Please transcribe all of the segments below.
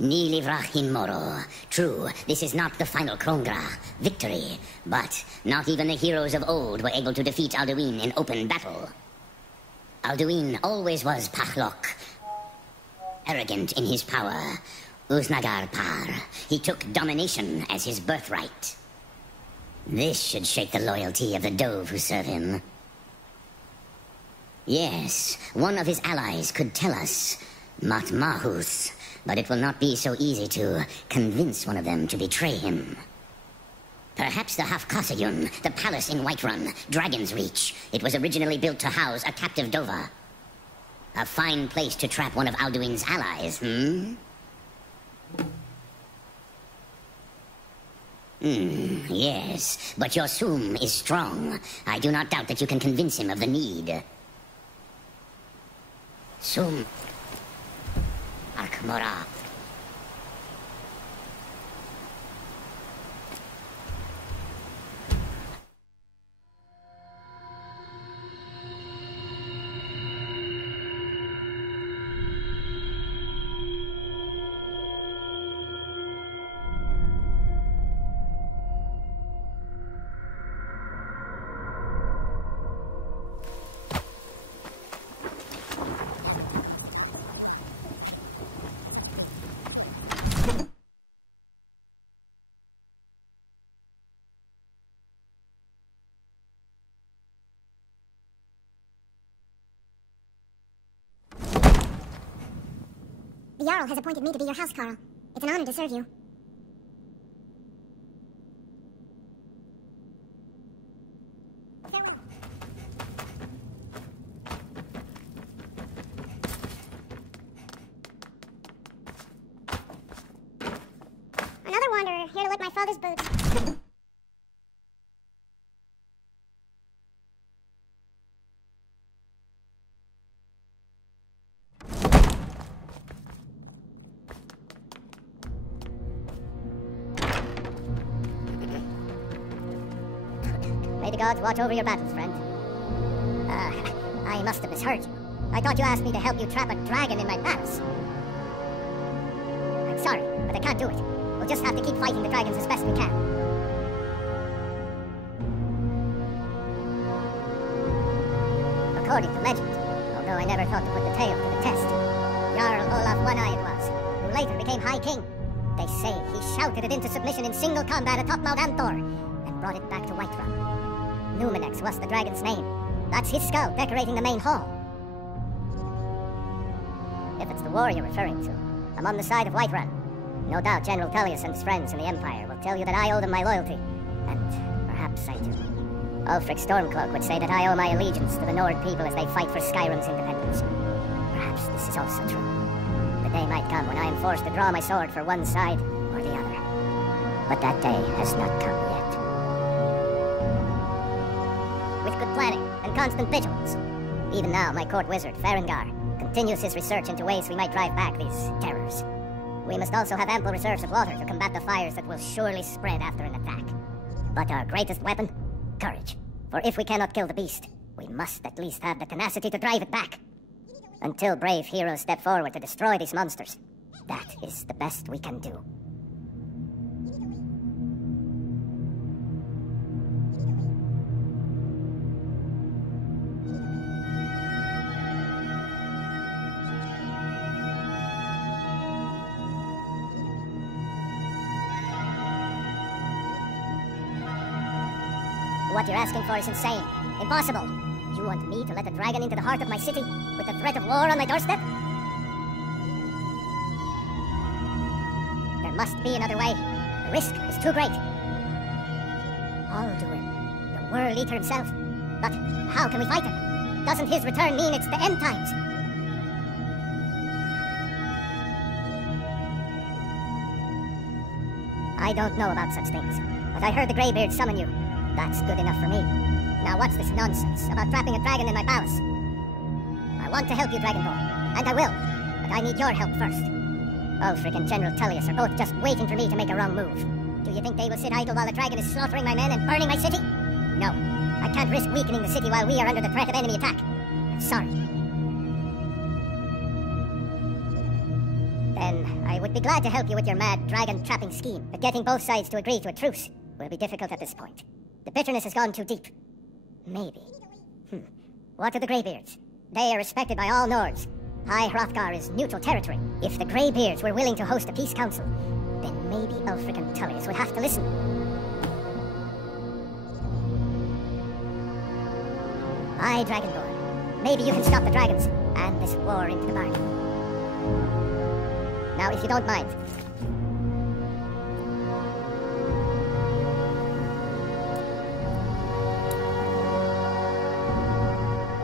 Ni livrachin moro. True, this is not the final Krongra, victory, but not even the heroes of old were able to defeat Alduin in open battle. Alduin always was Pachlok, arrogant in his power. Uznagar Par. He took domination as his birthright. This should shake the loyalty of the Dove who serve him. Yes, one of his allies could tell us, Matmahus, but it will not be so easy to convince one of them to betray him. Perhaps the Hafkasayun, the palace in Whiterun, Dragon's Reach. It was originally built to house a captive Dova. A fine place to trap one of Alduin's allies, Yes, but your Sum is strong. I do not doubt that you can convince him of the need. Sum Arkmora. The Jarl has appointed me to be your housecarl. It's an honor to serve you. Another wanderer, here to lick my father's boots. May the gods watch over your battles, friend. I must have misheard you. I thought you asked me to help you trap a dragon in my palace. I'm sorry, but I can't do it. We'll just have to keep fighting the dragons as best we can. According to legend, although I never thought to put the tale to the test, Jarl Olaf One-Eye it was, who later became High King. They say he shouted it into submission in single combat atop Mount Anthor, and brought it back to Whiterun. Numenex was the dragon's name. That's his skull decorating the main hall. If it's the war you're referring to, I'm on the side of Whiterun. No doubt General Tullius and his friends in the Empire will tell you that I owe them my loyalty. And perhaps I do. Ulfric Stormcloak would say that I owe my allegiance to the Nord people as they fight for Skyrim's independence. Perhaps this is also true. The day might come when I am forced to draw my sword for one side or the other. But that day has not come yet. With good planning and constant vigilance. Even now, my court wizard, Farengar, continues his research into ways we might drive back these terrors. We must also have ample reserves of water to combat the fires that will surely spread after an attack. But our greatest weapon? Courage. For if we cannot kill the beast, we must at least have the tenacity to drive it back. Until brave heroes step forward to destroy these monsters, that is the best we can do. What you're asking for is insane. Impossible. You want me to let a dragon into the heart of my city with the threat of war on my doorstep? There must be another way. The risk is too great. Alduin, the World Eater himself. But how can we fight him? Doesn't his return mean it's the end times? I don't know about such things, but I heard the Greybeard summon you. That's good enough for me. Now what's this nonsense about trapping a dragon in my palace? I want to help you, Dragonborn, and I will, but I need your help first. Ulfric and General Tullius are both just waiting for me to make a wrong move. Do you think they will sit idle while the dragon is slaughtering my men and burning my city? No, I can't risk weakening the city while we are under the threat of enemy attack. I'm sorry. then I would be glad to help you with your mad dragon-trapping scheme. But getting both sides to agree to a truce will be difficult at this point. The bitterness has gone too deep. Maybe. What of the Greybeards? They are respected by all Nords. High Hrothgar is neutral territory. If the Greybeards were willing to host a peace council, then maybe Ulfric and Tullius would have to listen. Aye, Dragonborn. Maybe you can stop the dragons and this war into the bargain. Now, if you don't mind,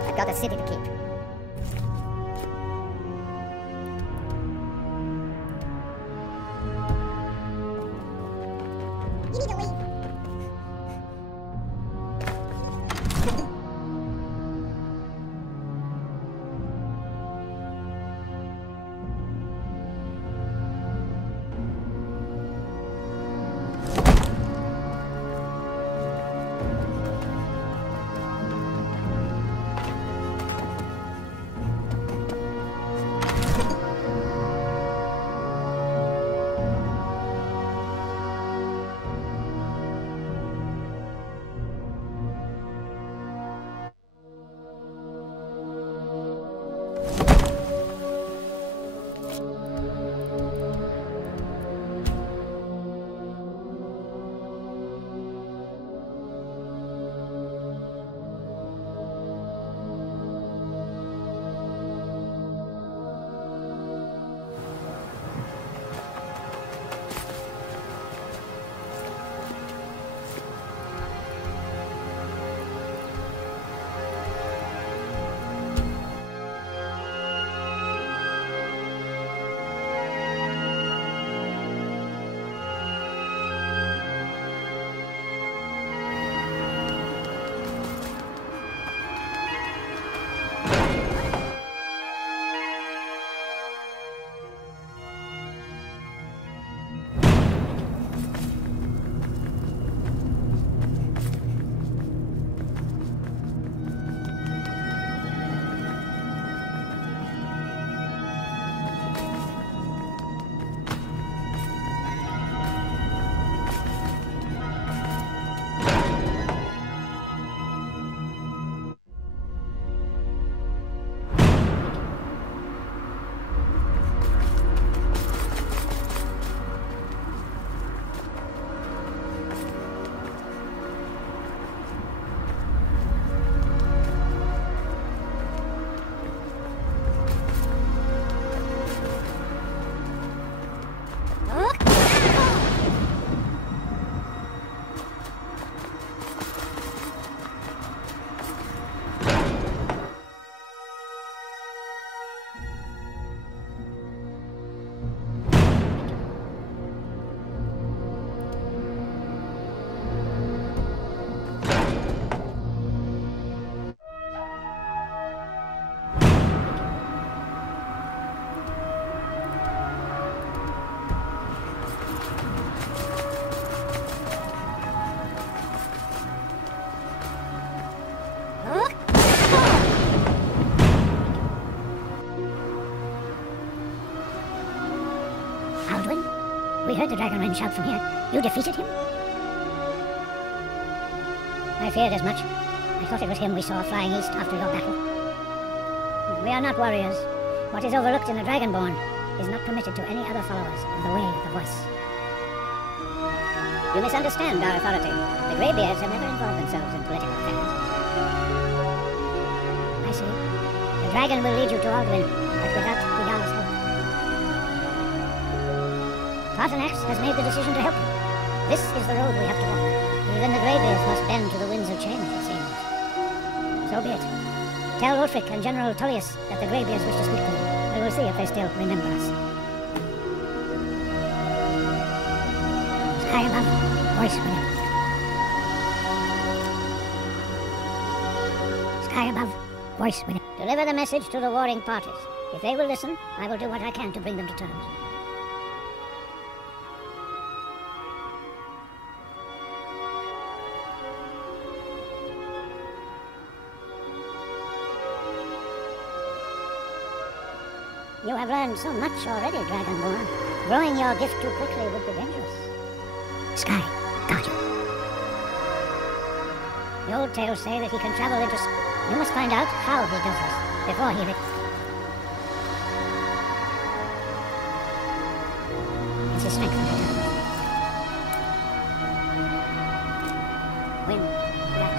I've got a city to keep. You need to leave. We heard the Dragonrend shout from here. You defeated him? I feared as much. I thought it was him we saw flying east after your battle. We are not warriors. What is overlooked in the Dragonborn is not permitted to any other followers of the way of the voice. You misunderstand our authority. The Greybeards have never involved themselves in political affairs. I see. The dragon will lead you to Alduin, but without the Jarl's help. Parthenax has made the decision to help you. This is the road we have to walk. Even the Greybeards must bend to the winds of change, it seems. So be it. Tell Ulfric and General Tullius that the Greybeards wish to speak to them. We will see if they still remember us. Sky above, voice within. Sky above, voice within. Deliver the message to the warring parties. If they will listen, I will do what I can to bring them to terms. You have learned so much already, Dragonborn. Growing your gift too quickly would be dangerous. Sky, guard you. The old tales say that he can travel into... You must find out how he does this before he... It's his strength that returns. Wind, light.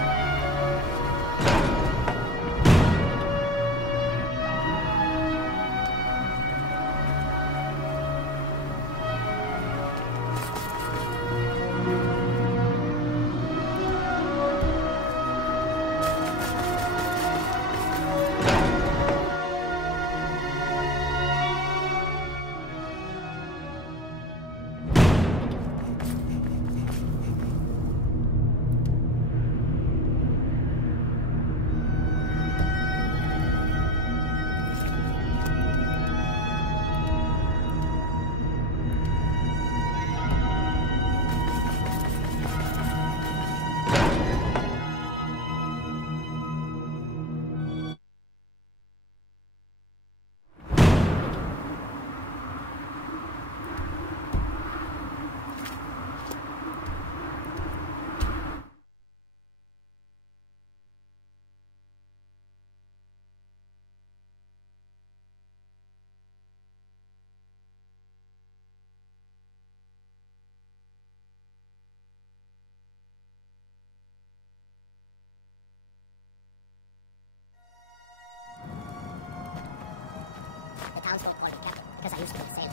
The town's called the capital, because I used to be a sailor.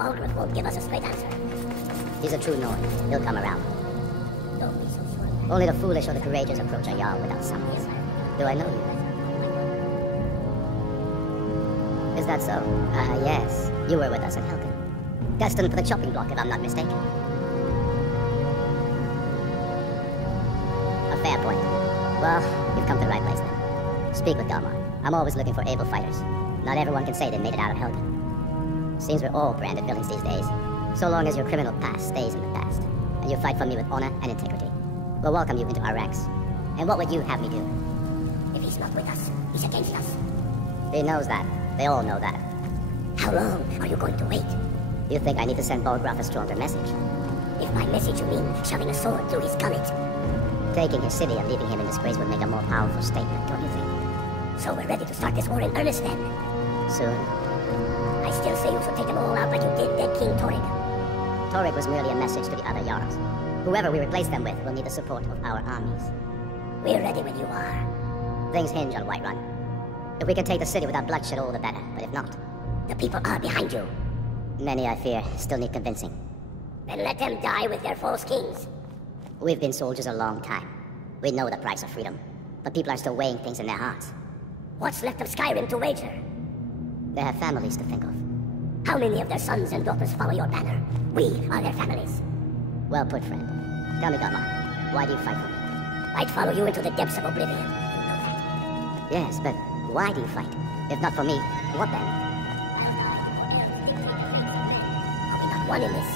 Aldrich won't give us a straight answer. He's a true Norn. He'll come around. Don't be so sure of that. Only the foolish or the courageous approach a Jarl without some reason. Do I know you? Is that so? Yes. You were with us at Helgen. Destined for the chopping block, if I'm not mistaken. A fair point. Well, you've come to the right place then. Speak with Galmar. I'm always looking for able fighters. Not everyone can say they made it out of Helgen. Seems we're all branded villains these days. So long as your criminal past stays in the past, and you fight for me with honor and integrity, we'll welcome you into our ranks. And what would you have me do? If he's not with us, he's against us. He knows that. They all know that. How long are you going to wait? You think I need to send Balgraf a stronger message? If by message you mean shoving a sword through his gullet. Taking his city and leaving him in disgrace would make a more powerful statement, don't you think? So we're ready to start this war in earnest then. Soon. I still say you should take them all out like you did dead King Torrig. Torrig was merely a message to the other Jarls. Whoever we replace them with will need the support of our armies. We're ready when you are. Things hinge on Whiterun. If we can take the city without bloodshed, all the better. But if not... The people are behind you. Many, I fear, still need convincing. Then let them die with their false kings. We've been soldiers a long time. We know the price of freedom. But people are still weighing things in their hearts. What's left of Skyrim to wager? They have families to think of. How many of their sons and daughters follow your banner? We are their families. Well put, friend. Tell me, Galmar, why do you fight for me? I'd follow you into the depths of oblivion. You know that. Yes, but why do you fight? If not for me, what then? Are we not one in this?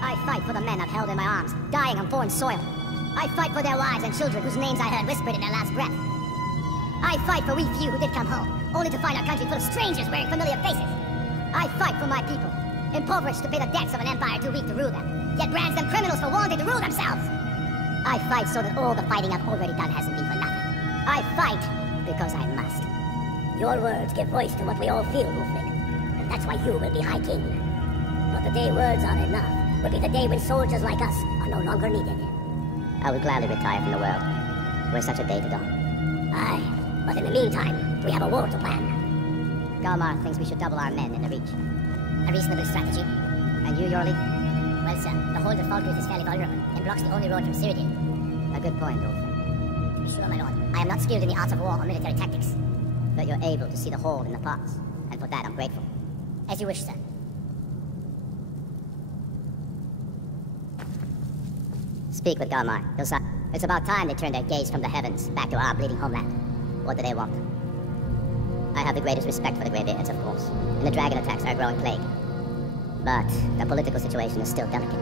I fight for the men I've held in my arms, dying on foreign soil. I fight for their wives and children whose names I heard whispered in their last breath. I fight for we few who did come home, only to find our country full of strangers wearing familiar faces. I fight for my people, impoverished to pay the debts of an empire too weak to rule them, yet brands them criminals for wanting to rule themselves. I fight so that all the fighting I've already done hasn't been for nothing. I fight because I must. Your words give voice to what we all feel, Ulfric, and that's why you will be High King. But the day words are enough will be the day when soldiers like us are no longer needed. I would gladly retire from the world, were such a day to dawn. Aye, but in the meantime, we have a war to plan. Galmar thinks we should double our men in the Reach. A reasonable strategy. And you, Yorli? Well, sir, the hold of Falkreath is fairly vulnerable and blocks the only road from Cyrodiil. A good point, Ulf. To be sure, my lord, I am not skilled in the arts of war or military tactics. that you're able to see the hole in the pots, and for that I'm grateful. As you wish, sir. Speak with Galmar. It's about time they turned their gaze from the heavens back to our bleeding homeland. What do they want? I have the greatest respect for the Greybeards, of course, and the dragon attacks are a growing plague. But the political situation is still delicate.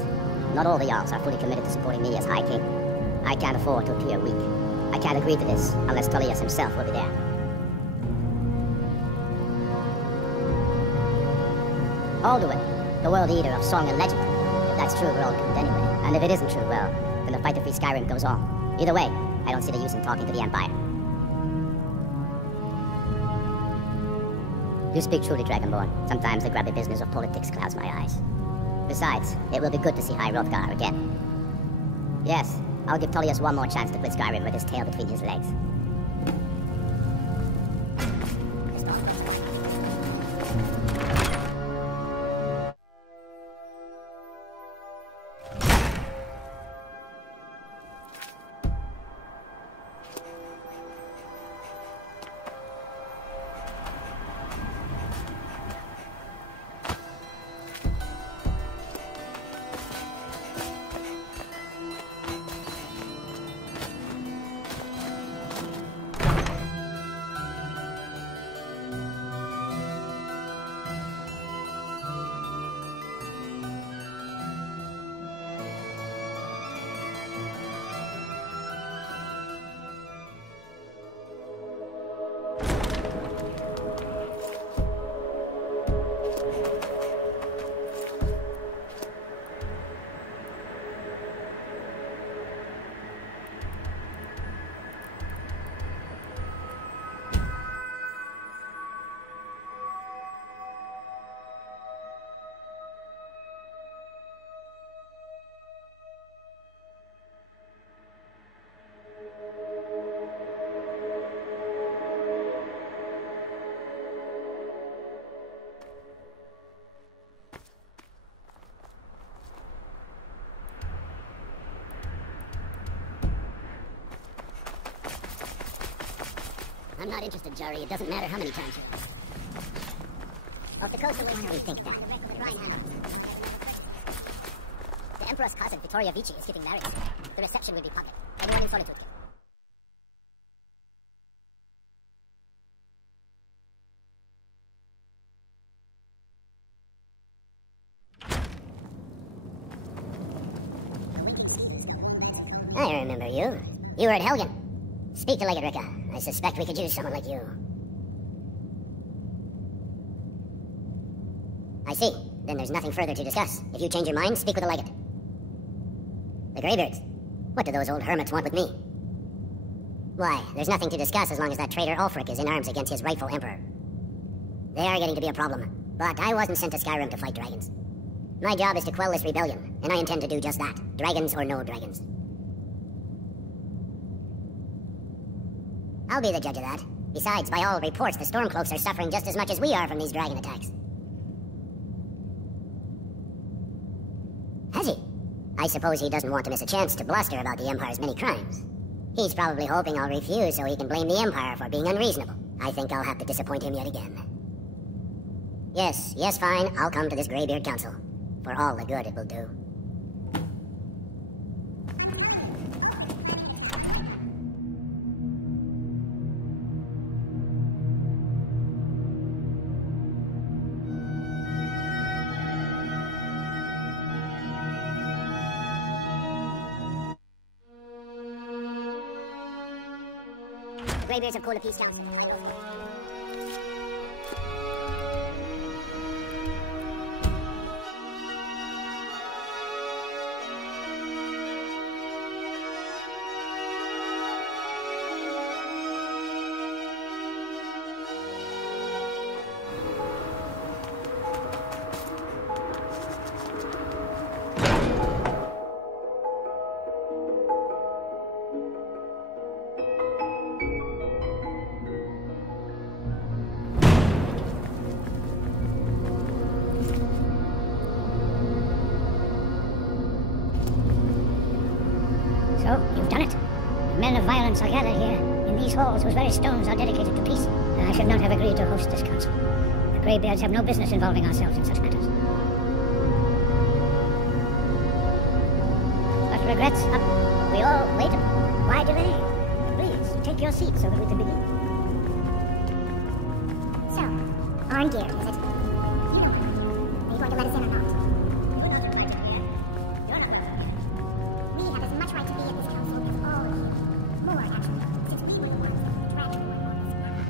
Not all the Jarls are fully committed to supporting me as High King. I can't afford to appear weak. I can't agree to this unless Tullius himself will be there. Alduin, the World Eater of song and legend. If that's true, we're all doomed anyway. And if it isn't true, well, then the fight to free Skyrim goes on. Either way, I don't see the use in talking to the Empire. You speak truly, Dragonborn. Sometimes the grubby business of politics clouds my eyes. Besides, it will be good to see High Hrothgar again. Yes, I'll give Tullius one more chance to quit Skyrim with his tail between his legs. I'm not interested, Jari. It doesn't matter how many times you... Off the coast of Why do we think that? The Empress cousin, Vittoria Vici, is getting married. The reception will be public. Everyone in Solitude can... I remember you. You were at Helgen. Speak to Legate Ricca. I suspect we could use someone like you. I see. Then there's nothing further to discuss. If you change your mind, speak with the Legate. The Greybeards. What do those old hermits want with me? Why, there's nothing to discuss as long as that traitor Ulfric is in arms against his rightful emperor. They are getting to be a problem. But I wasn't sent to Skyrim to fight dragons. My job is to quell this rebellion, and I intend to do just that. Dragons or no dragons. I'll be the judge of that. Besides, by all reports, the Stormcloaks are suffering just as much as we are from these dragon attacks. Has he? I suppose he doesn't want to miss a chance to bluster about the Empire's many crimes. He's probably hoping I'll refuse so he can blame the Empire for being unreasonable. I think I'll have to disappoint him yet again. Yes, fine. I'll come to this Greybeard Council. For all the good it will do. Greybeards have called a peace town. So, you've done it. Men of violence are gathered here, in these halls whose very stones are dedicated to peace. I should not have agreed to host this council. The Greybeards have no business involving ourselves in such matters. But regrets up. We all wait. Why delay? Please, take your seat so that we can begin. So, on gear, is it? Yeah. Are you going to let us in or not? We have as much right to be at this council as all of you. More, actually, since we were the ones that dragged you on this matter.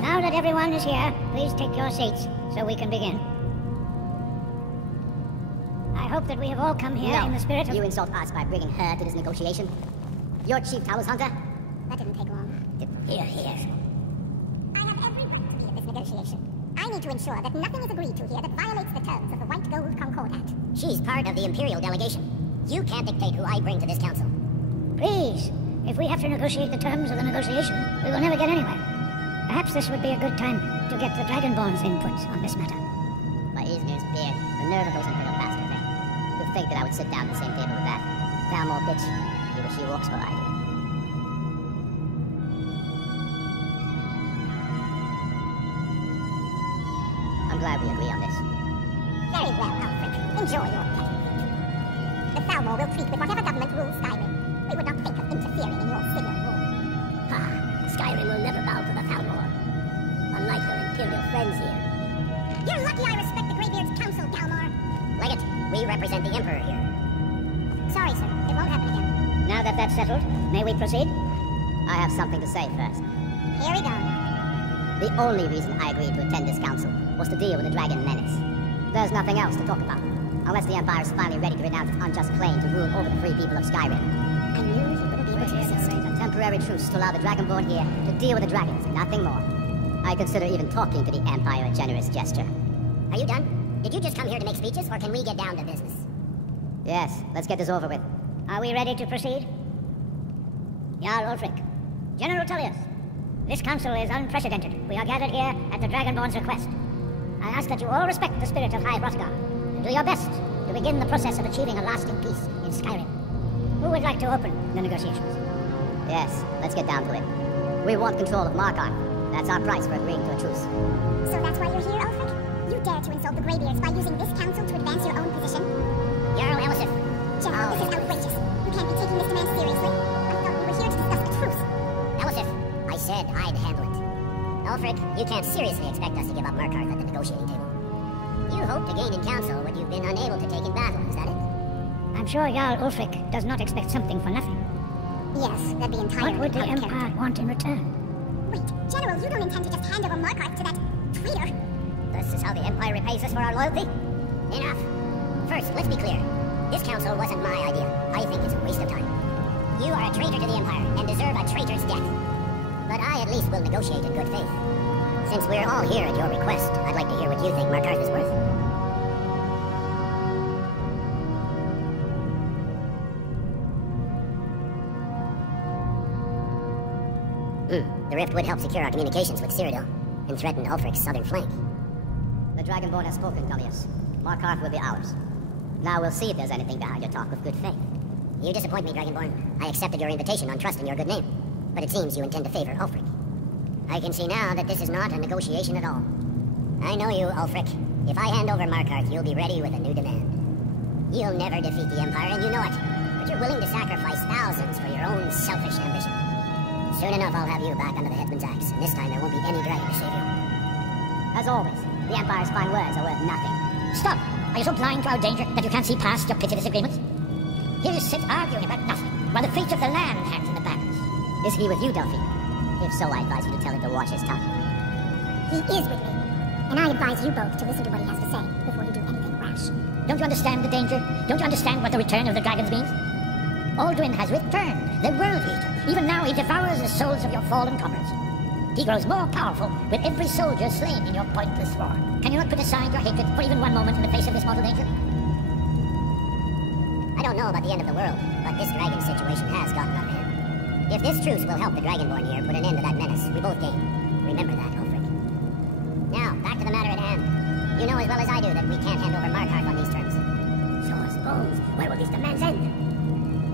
Now that everyone is here, please take your seats so we can begin. I hope that we have all come here in the spirit of... You insult us by bringing her to this negotiation. You're Chief Talos Hunter? That didn't take long. Here. I have every right to be at this negotiation. I need to ensure that nothing is agreed to here that violates the terms of the White Gold Concordat. She's part of the Imperial delegation. You can't dictate who I bring to this council. Please, if we have to negotiate the terms of the negotiation, we will never get anywhere. Perhaps this would be a good time to get the Dragonborn's input on this matter. By Izmir's beard, the nerve of those Imperial bastards, eh? To think that I would sit down at the same table with that Thalmor bitch, even she walks where I do. I'm glad we agree on this. Very well, Alfred. Enjoy your petty victory. The Thalmor will treat with whatever government rules Skyrim. We would not think of interfering in your civil war. Ha! Skyrim will never bow to the Thalmor. Unlike your Imperial friends here. You're lucky I respect the Greybeard's council, Galmor. Legate, we represent the Emperor here. Sorry, sir. It won't happen again. Now that that's settled, may we proceed? I have something to say first. Here we go. The only reason I agreed to attend this council was to deal with the dragon menace. There's nothing else to talk about, unless the Empire is finally ready to renounce its unjust claim to rule over the free people of Skyrim. I knew he wouldn't be able to resist. A temporary truce to allow the Dragonborn here to deal with the dragons, nothing more. I consider even talking to the Empire a generous gesture. Are you done? Did you just come here to make speeches, or can we get down to business? Yes, let's get this over with. Are we ready to proceed? Jarl Ulfric, General Tullius, this council is unprecedented. We are gathered here at the Dragonborn's request. I ask that you all respect the spirit of High Hrothgar and do your best to begin the process of achieving a lasting peace in Skyrim. Who would like to open the negotiations? Yes, let's get down to it. We want control of Markarth. That's our price for agreeing to a truce. So that's why you're here, Ulfric? You dare to insult the Greybeards by using this council to advance your own position? Jarl Elisif. General, this is outrageous. You can't be taking this demand seriously. I thought we were here to discuss the truce. Elisif, I said I'd handle it. Ulfric, you can't seriously expect us to give up Markarth at the negotiating table. You hoped to gain in council what you've been unable to take in battle, is that it? I'm sure Jarl Ulfric does not expect something for nothing. Yes, that'd be entirely What would the out of Empire character. want in return? Wait, General, you don't intend to just hand over Markarth to that traitor? This is how the Empire repays us for our loyalty? Enough. First, let's be clear. This council wasn't my idea. I think it's a waste of time. You are a traitor to the Empire and deserve a traitor's death. But I at least will negotiate in good faith. Since we're all here at your request, I'd like to hear what you think Markarth is worth. The rift would help secure our communications with Cyrodiil and threaten Ulfric's southern flank. The Dragonborn has spoken, Tullius. Markarth will be ours. Now we'll see if there's anything behind your talk of good faith. You disappoint me, Dragonborn. I accepted your invitation on trust in your good name. But it seems you intend to favor Ulfric. I can see now that this is not a negotiation at all. I know you, Ulfric. If I hand over Markarth, you'll be ready with a new demand. You'll never defeat the Empire, and you know it. But you're willing to sacrifice thousands for your own selfish ambition. Soon enough, I'll have you back under the headsman's axe, and this time there won't be any dragon to save you. As always, the Empire's fine words are worth nothing. Stop! Are you so blind to our danger that you can't see past your pitiless agreements? Here you sit arguing about nothing, while the fate of the land hangs in the balance. Is he with you, Delphine? If so, I advise you to tell him to watch his tongue. He is with me. And I advise you both to listen to what he has to say before you do anything rash. Don't you understand the danger? Don't you understand what the return of the dragons means? Alduin has returned, the World Eater. Even now he devours the souls of your fallen comrades. He grows more powerful with every soldier slain in your pointless war. Can you not put aside your hatred for even one moment in the face of this mortal danger? don't know about the end of the world, but this dragon situation has gotten out of hand. If this truce will help the Dragonborn here put an end to that menace, we both gain. Remember that, Ulfric. Now, back to the matter at hand. You know as well as I do that we can't hand over Markarth on these terms. Swords, bones, where will these demands end?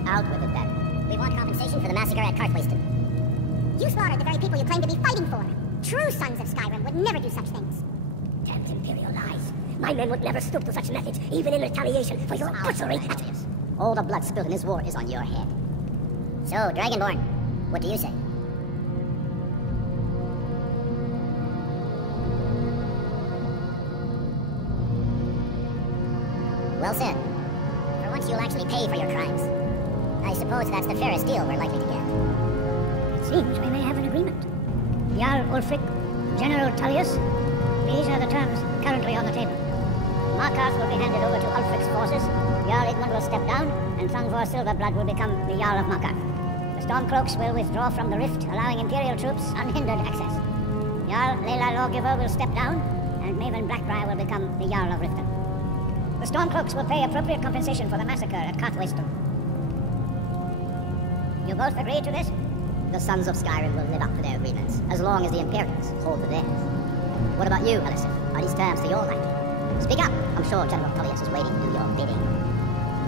Out with it then. We want compensation for the massacre at Karthwasten. You slaughtered the very people you claim to be fighting for. True sons of Skyrim would never do such things. Damned Imperial lies. My men would never stoop to such methods, even in retaliation for your butchery. All the blood spilled in this war is on your head. So, Dragonborn, what do you say? Well said. For once you'll actually pay for your crimes. I suppose that's the fairest deal we're likely to get. It seems we may have an agreement. Jarl Ulfric, General Tullius, these are the terms currently on the table. Markarth will be handed over to Ulfric's forces, Jarl Idmund will step down, and Thungvor Silverblood will become the Jarl of Markarth. The Stormcloaks will withdraw from the rift, allowing Imperial troops unhindered access. Jarl Leila Lawgiver will step down, and Maven Blackbriar will become the Jarl of Riften. The Stormcloaks will pay appropriate compensation for the massacre at Karthwasten. You both agree to this? The Sons of Skyrim will live up to their agreements, as long as the Imperials hold to theirs. What about you, Elisif? Are these terms to your liking? Speak up! I'm sure General Tullius is waiting to do your bidding.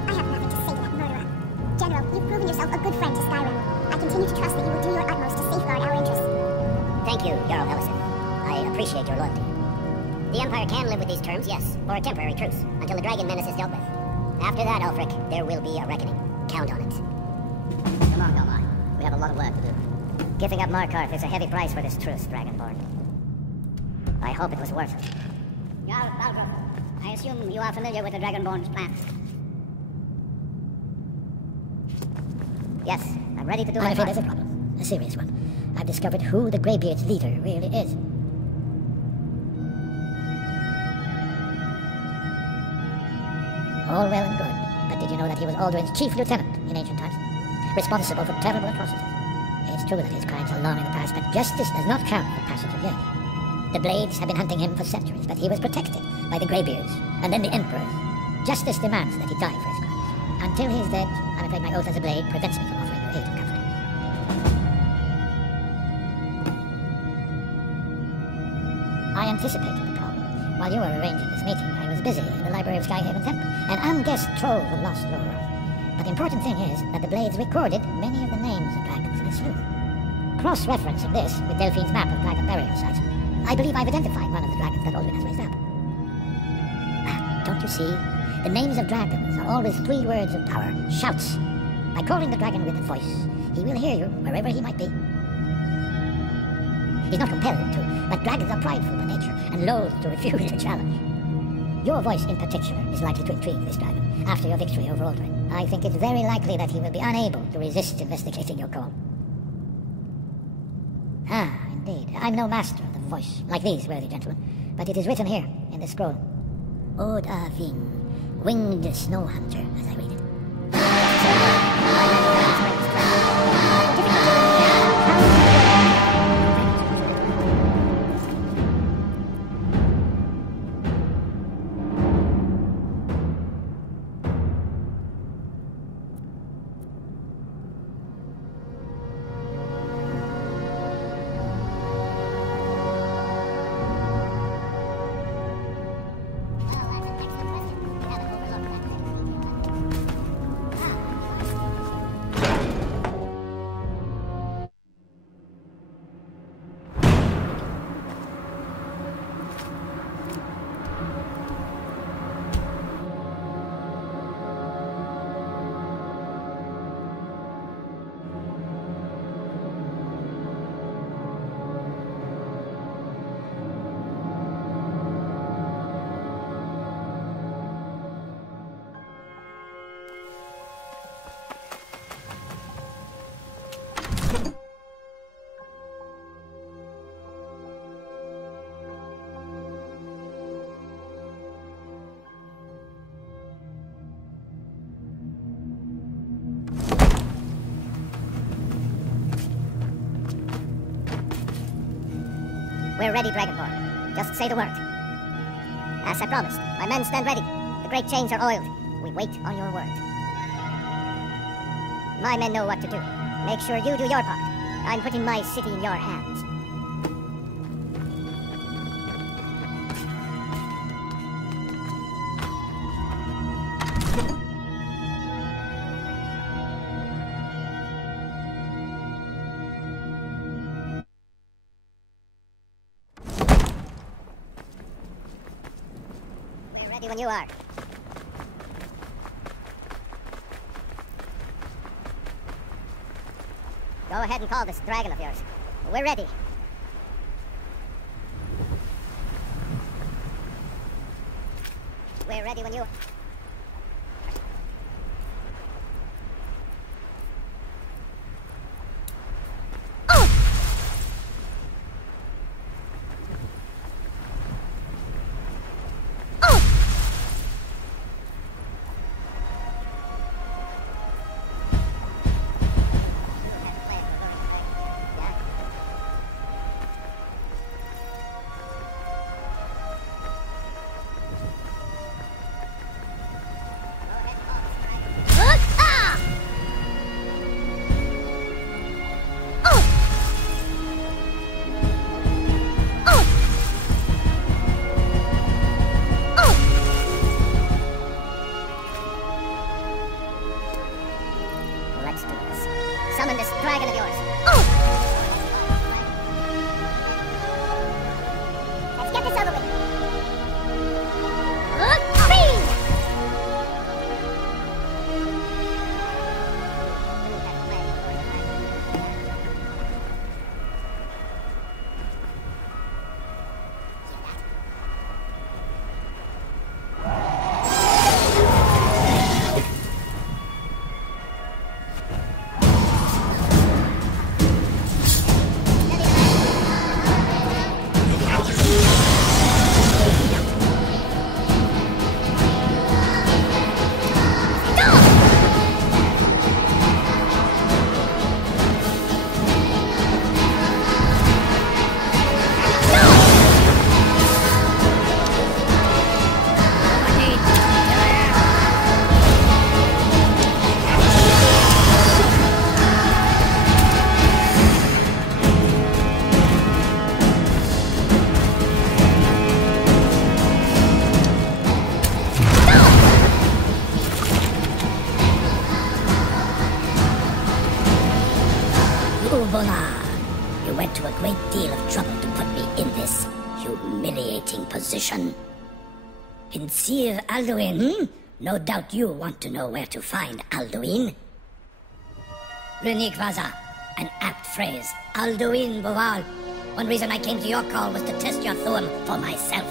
I have nothing to say to that murderer. General, you've proven yourself a good friend to Skyrim. I continue to trust that you will do your utmost to safeguard our interests. Thank you, Jarl Elisif. I appreciate your loyalty. The Empire can live with these terms, yes, for a temporary truce, until the dragon menace is dealt with. After that, Ulfric, there will be a reckoning. Count on it. Come on, Galmai. We have a lot of work to do. Giving up Markarth is a heavy price for this truce, Dragonborn. I hope it was worth it. Jarl Balgruuf, I assume you are familiar with the Dragonborn's plans. Yes, I'm ready to do I'm my afraid part. there's a problem. A serious one. I've discovered who the Greybeard's leader really is. All well and good, but did you know that he was Alduin's chief lieutenant in ancient times? Responsible for terrible atrocities. It's true that his crimes are long in the past, but justice does not count the passage of years. The Blades have been hunting him for centuries, but he was protected by the Greybeards, and then the Emperors. Justice demands that he die for his crimes. Until he's dead, I'm afraid my oath as a Blade prevents me from offering you aid and comfort. I anticipated the problem. While you were arranging this meeting, I was busy in the library of Skyhaven Temple, an unguessed trove of lost lore. But the important thing is that the Blades recorded many of the names of dragons they slew. Cross-referencing this with Delphine's map of dragon burial sites, I believe I've identified one of the dragons that Alduin has raised up. Don't you see? The names of dragons are always 3 words of power, shouts. By calling the dragon with a voice, he will hear you wherever he might be. He's not compelled to, but dragons are prideful by nature and loath to refuse a challenge. Your voice in particular is likely to intrigue this dragon after your victory over Alduin. I think it's very likely that he will be unable to resist investigating your call. Ah, indeed. I'm no master of the voice, like these worthy gentlemen, but it is written here in this scroll. Od Avin, winged snow hunter, as I read it. We're ready, Dragonborn. Just say the word. As I promised, my men stand ready. The great chains are oiled. We wait on your word. My men know what to do. Make sure you do your part. I'm putting my city in your hands. We're ready when you are. Go ahead and call this dragon of yours. We're ready. We're ready when you... Let's do this. Summon this dragon of yours. Let's get this over with. You went to a great deal of trouble to put me in this humiliating position. Sincere Alduin, No doubt you want to know where to find Alduin. Runique Vaza, an apt phrase. Alduin Boval. One reason I came to your call was to test your Thuum for myself.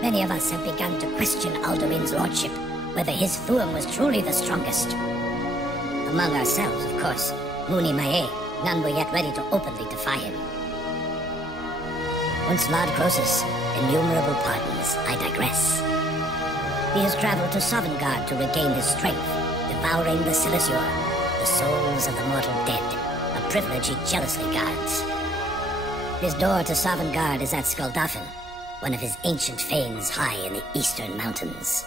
Many of us have begun to question Alduin's lordship, whether his Thuum was truly the strongest. Among ourselves, of course. Mooney Mae, none were yet ready to openly defy him. Once Lord Croesus, innumerable pardons, I digress. He has traveled to Sovngarde to regain his strength, devouring the Silesure, the souls of the mortal dead, a privilege he jealously guards. His door to Sovngarde is at Skuldafn, one of his ancient fanes high in the eastern mountains.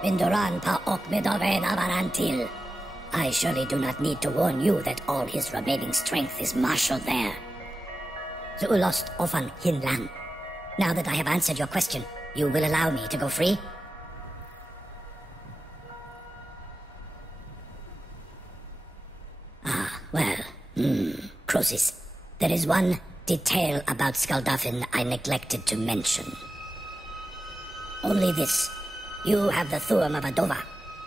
Vindoran pa ok midoven avarantil. I surely do not need to warn you that all his remaining strength is marshaled there. Zuulost ofan hinlan. Now that I have answered your question, you will allow me to go free? Croesus, there is one detail about Skuldafn I neglected to mention. Only this. You have the Thuum of a Dova,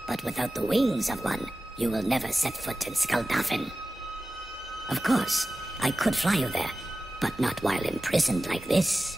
but without the wings of one, you will never set foot in Skuldafn. Of course, I could fly you there, but not while imprisoned like this.